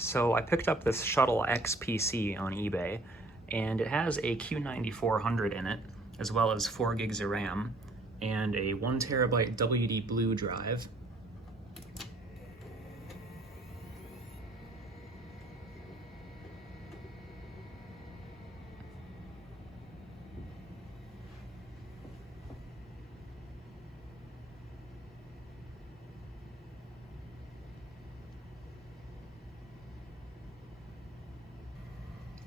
So I picked up this Shuttle XPC on eBay, and it has a Q9400 in it, as well as 4 gigs of RAM, and a 1 terabyte WD Blue drive.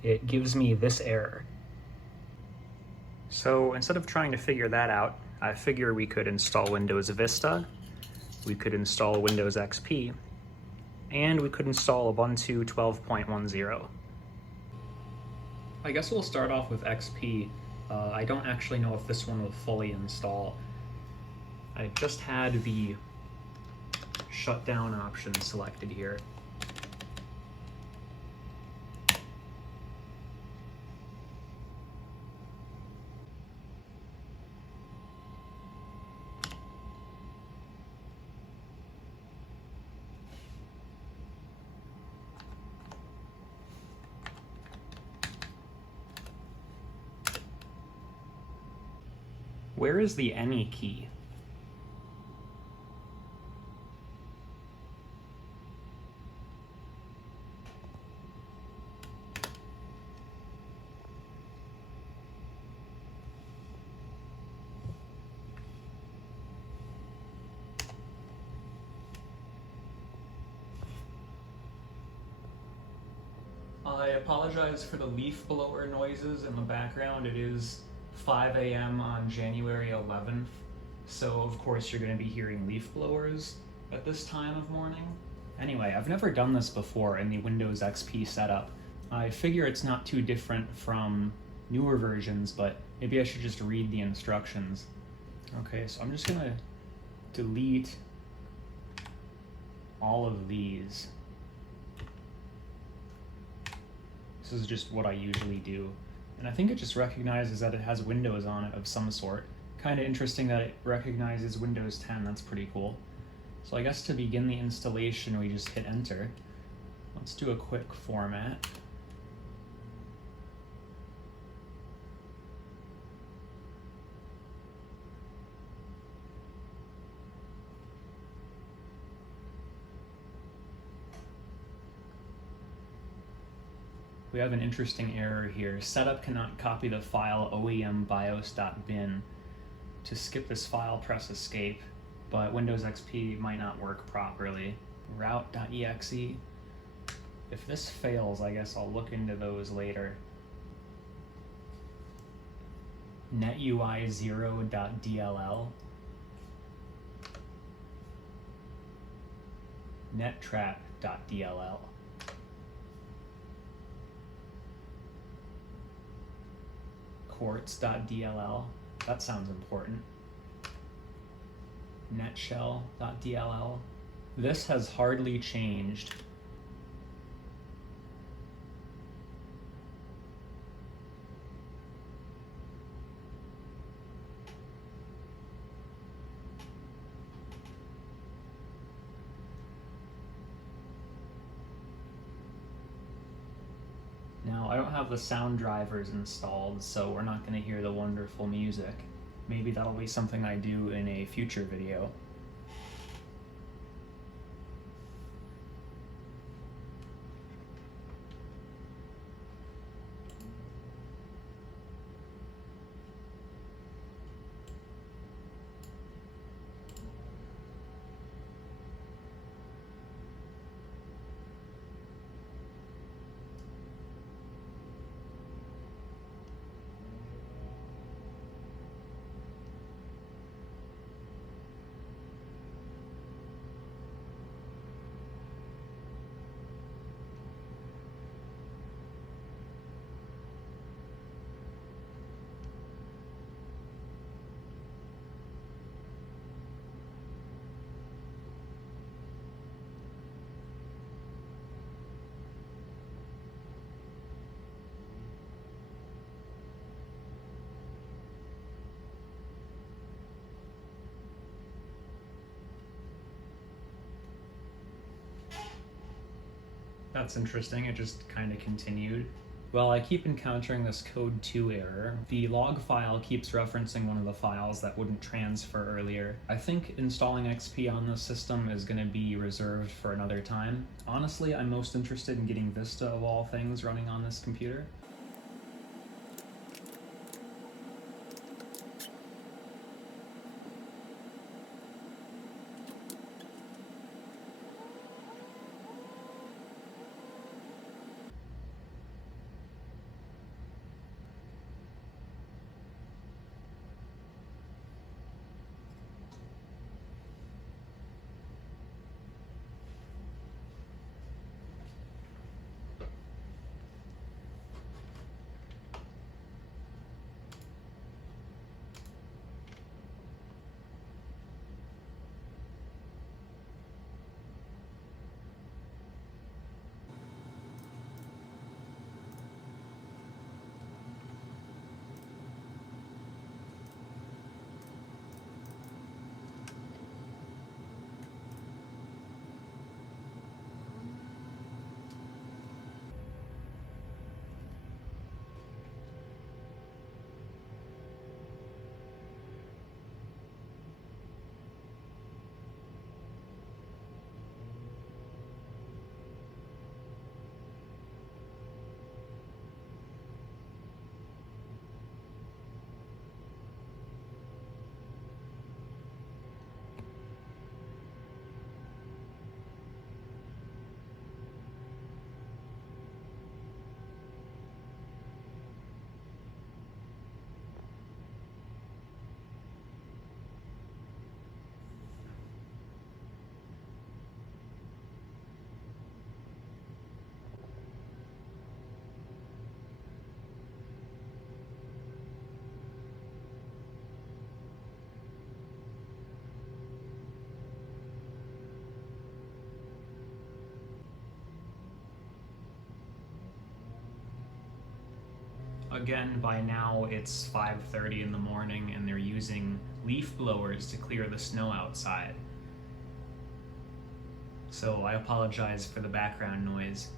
It gives me this error. So instead of trying to figure that out, I figure we could install Windows Vista, we could install Windows XP, and we could install Ubuntu 12.10. I guess we'll start off with XP. I don't actually know if this one will fully install. I just had the shutdown option selected here. Where is the any key? I apologize for the leaf blower noises in the background. It is 5 a.m. on January 11th, so of course you're going to be hearing leaf blowers at this time of morning. Anyway, I've never done this before in the Windows XP setup. I figure it's not too different from newer versions, but maybe I should just read the instructions. Okay, so I'm just going to delete all of these. This is just what I usually do. And I think it just recognizes that it has Windows on it of some sort. Kind of interesting that it recognizes Windows 10, that's pretty cool. So I guess to begin the installation, we just hit enter. Let's do a quick format. We have an interesting error here. Setup cannot copy the file oembios.bin. To skip this file, press escape, but Windows XP might not work properly. Route.exe. If this fails, I guess I'll look into those later. netui0.dll. nettrap.dll. quartz.dll, that sounds important. netshell.dll. This has hardly changed. Now, I don't have the sound drivers installed, so we're not going to hear the wonderful music. Maybe that'll be something I do in a future video. that's interesting. It just kind of continued. Well, I keep encountering this code 2 error. The log file keeps referencing one of the files that wouldn't transfer earlier. I think installing XP on this system is going to be reserved for another time. Honestly, I'm most interested in getting Vista of all things running on this computer. Again, by now it's 5:30 in the morning and they're using leaf blowers to clear the snow outside. So I apologize for the background noise.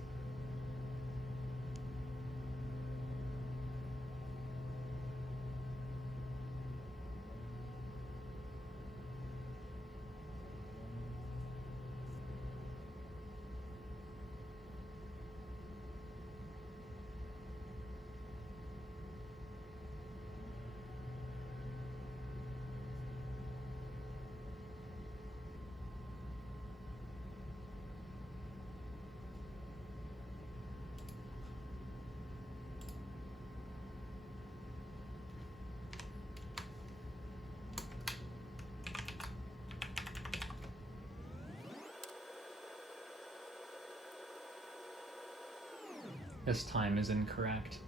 This time is incorrect.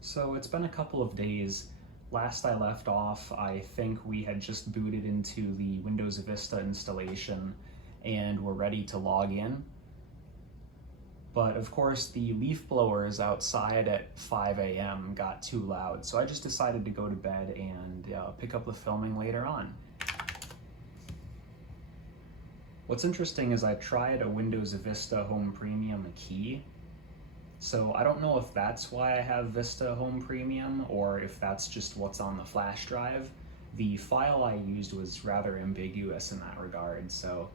So it's been a couple of days. Last I left off, I think we had just booted into the Windows Vista installation and were ready to log in. But of course the leaf blowers outside at 5 a.m. got too loud, so I just decided to go to bed and pick up the filming later on. What's interesting is I tried a Windows Vista Home Premium key, so I don't know if that's why I have Vista Home Premium or if that's just what's on the flash drive. The file I used was rather ambiguous in that regard, so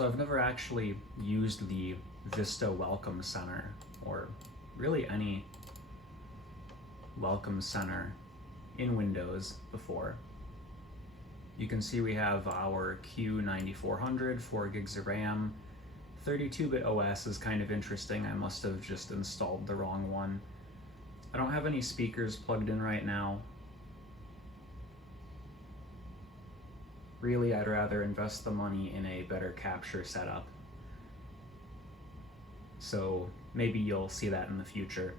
I've never actually used the Vista Welcome Center, or really any Welcome Center in Windows before. You can see we have our Q9400, 4 gigs of RAM. 32-bit OS is kind of interesting. I must have just installed the wrong one. I don't have any speakers plugged in right now. really I'd rather invest the money in a better capture setup. So maybe you'll see that in the future.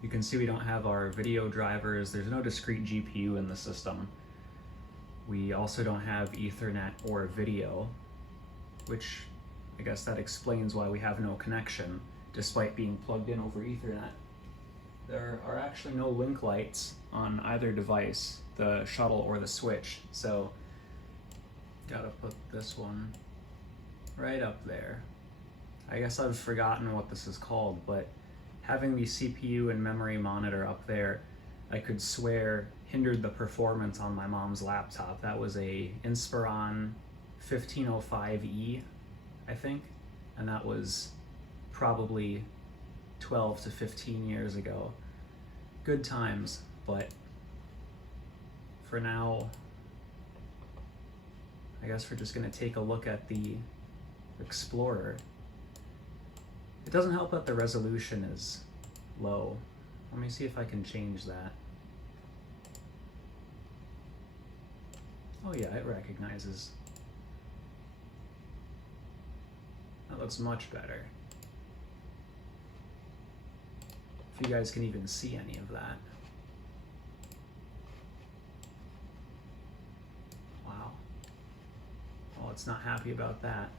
You can see we don't have our video drivers. There's no discrete GPU in the system. We also don't have Ethernet or video, which I guess that explains why we have no connection, despite being plugged in over Ethernet. There are actually no link lights on either device, the Shuttle or the Switch, so gotta put this one right up there. I guess I've forgotten what this is called, but having the CPU and memory monitor up there, I could swear hindered the performance on my mom's laptop. That was a Inspiron 1505E, I think, and that was probably 12 to 15 years ago. Good times, but for now, I guess we're just gonna take a look at the Explorer. It doesn't help that the resolution is low. Let me see if I can change that. Oh yeah, it recognizes. That looks much better. If you guys can even see any of that. Wow. Well, it's not happy about that.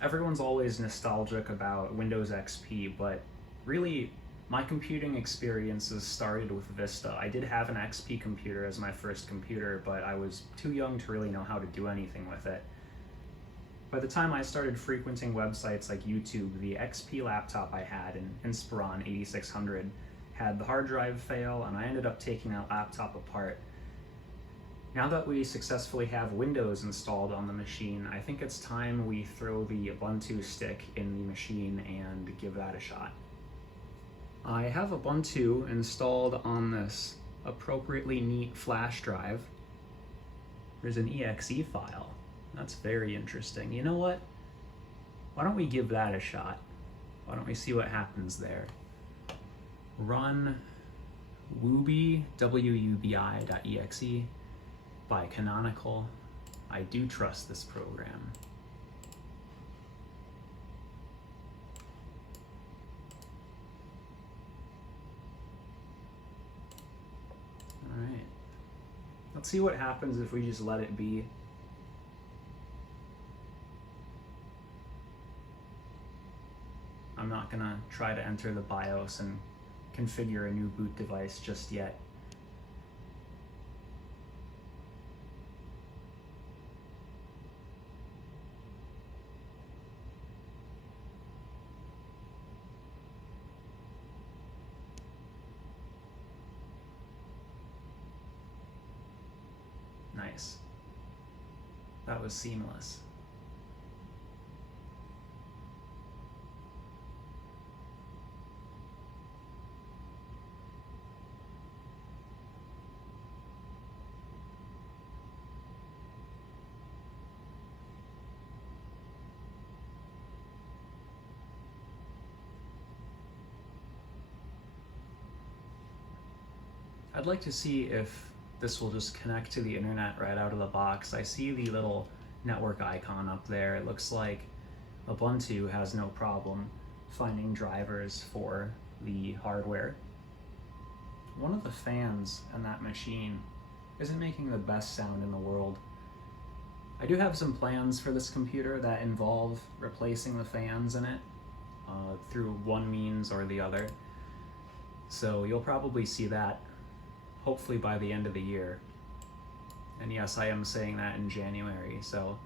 Everyone's always nostalgic about Windows XP, but really my computing experiences started with Vista. I did have an XP computer as my first computer, but I was too young to really know how to do anything with it. By the time I started frequenting websites like YouTube, the XP laptop I had, an Inspiron 8600, had the hard drive fail, and I ended up taking that laptop apart. Now that we successfully have Windows installed on the machine, I think it's time we throw the Ubuntu stick in the machine and give that a shot. I have Ubuntu installed on this appropriately neat flash drive. There's an exe file. That's very interesting. You know what? Why don't we give that a shot? Why don't we see what happens there? Run wubi, wubi.exe by Canonical. I do trust this program. All right. Let's see what happens if we just let it be. I'm not gonna try to enter the BIOS and configure a new boot device just yet. Nice. That was seamless. I'd like to see if this will just connect to the internet right out of the box. I see the little network icon up there. It looks like Ubuntu has no problem finding drivers for the hardware. One of the fans in that machine isn't making the best sound in the world. I do have some plans for this computer that involve replacing the fans in it through one means or the other. So you'll probably see that hopefully by the end of the year. And yes, I am saying that in January, so.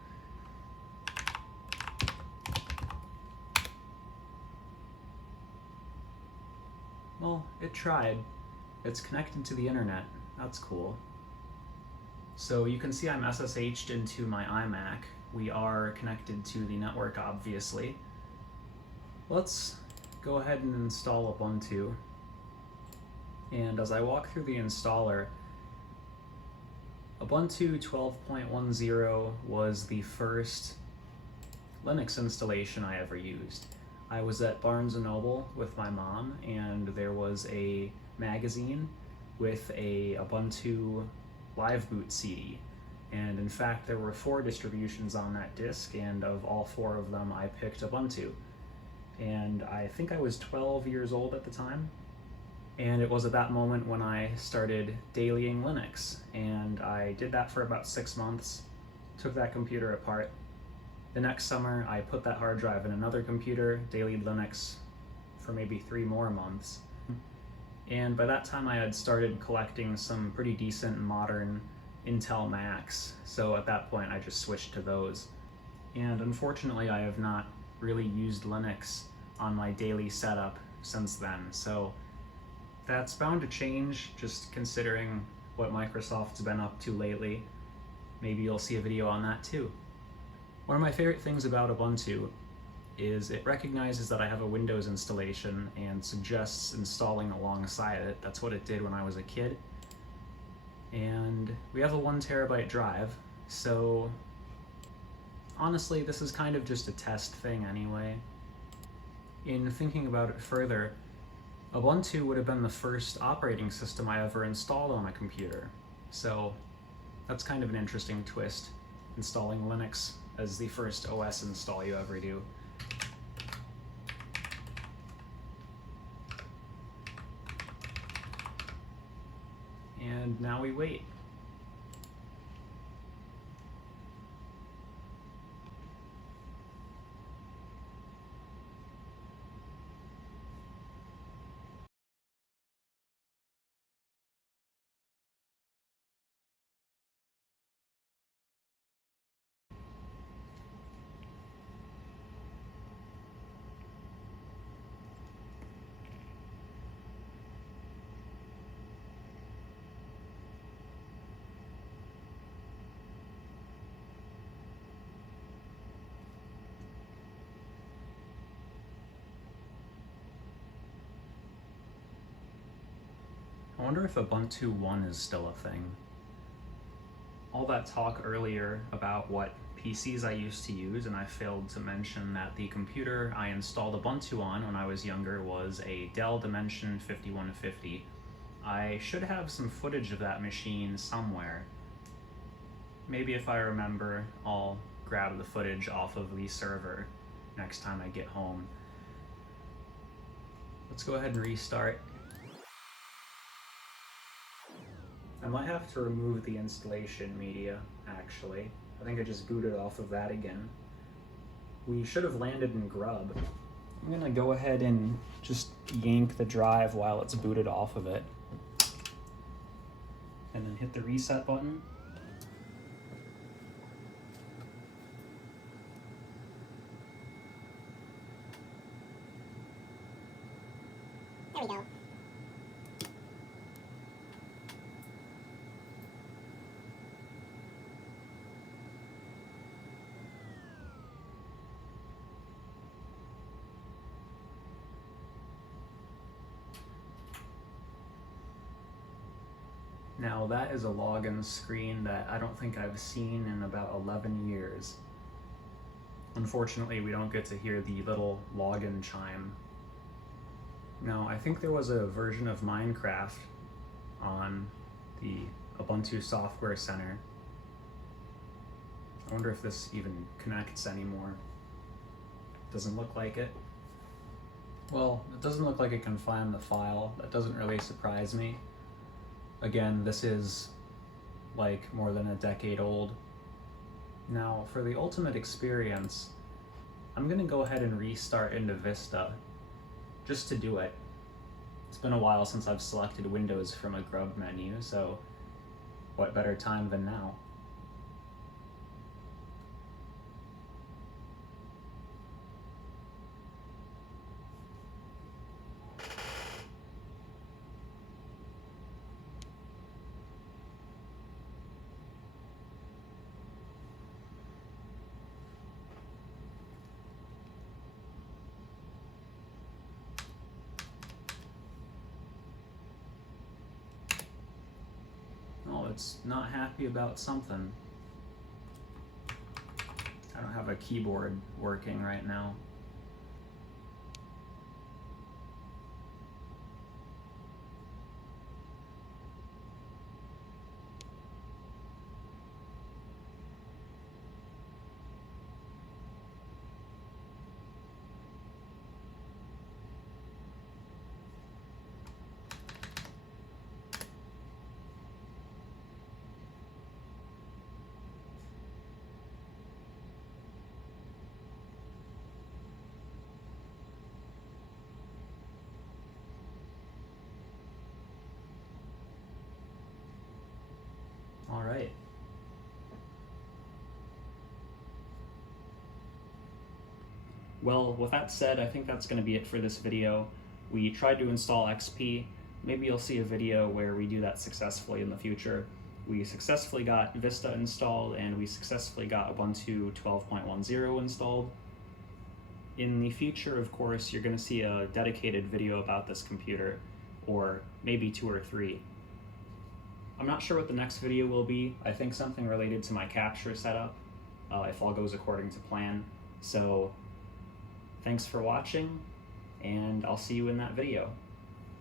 Well, it tried. It's connected to the internet. That's cool. So you can see I'm SSH'd into my iMac. We are connected to the network, obviously. Let's go ahead and install Ubuntu. And as I walk through the installer, Ubuntu 12.10 was the first Linux installation I ever used. I was at Barnes & Noble with my mom, and there was a magazine with a Ubuntu Live Boot CD. And in fact, there were 4 distributions on that disk, and of all 4 of them, I picked Ubuntu. And I think I was 12 years old at the time. And it was at that moment when I started dailying Linux. And I did that for about 6 months, took that computer apart. The next summer, I put that hard drive in another computer, dailied Linux for maybe 3 more months. And by that time, I had started collecting some pretty decent modern Intel Macs. So at that point, I just switched to those. And unfortunately, I have not really used Linux on my daily setup since then. So that's bound to change, just considering what Microsoft's been up to lately. Maybe you'll see a video on that too. One of my favorite things about Ubuntu is it recognizes that I have a Windows installation and suggests installing alongside it. That's what it did when I was a kid. And we have a 1 terabyte drive, so honestly, this is kind of just a test thing anyway. In thinking about it further, Ubuntu would have been the first operating system I ever installed on a computer. So that's kind of an interesting twist, installing Linux as the first OS install you ever do. And now we wait. I wonder if Ubuntu 1 is still a thing. All that talk earlier about what PCs I used to use, and I failed to mention that the computer I installed Ubuntu on when I was younger was a Dell Dimension 5150. I should have some footage of that machine somewhere. Maybe if I remember, I'll grab the footage off of the server next time I get home. Let's go ahead and restart. I might have to remove the installation media, actually. I think I just booted off of that again. We should have landed in GRUB. I'm gonna go ahead and just yank the drive while it's booted off of it. And then hit the reset button. There we go. Now that is a login screen that I don't think I've seen in about 11 years. Unfortunately, we don't get to hear the little login chime. Now, I think there was a version of Minecraft on the Ubuntu Software Center. I wonder if this even connects anymore. Doesn't look like it. Well, it doesn't look like it can find the file. That doesn't really surprise me. Again, this is like more than a decade old. Now, for the ultimate experience, I'm gonna go ahead and restart into Vista, just to do it. It's been a while since I've selected Windows from a GRUB menu, so what better time than now? It's not happy about something. I don't have a keyboard working right now. right. Well, with that said, I think that's going to be it for this video. We tried to install XP. Maybe you'll see a video where we do that successfully in the future. We successfully got Vista installed, and we successfully got Ubuntu 12.10 installed. In the future, of course, you're going to see a dedicated video about this computer, or maybe 2 or 3. I'm not sure what the next video will be. I think something related to my capture setup, if all goes according to plan. So, thanks for watching, and I'll see you in that video.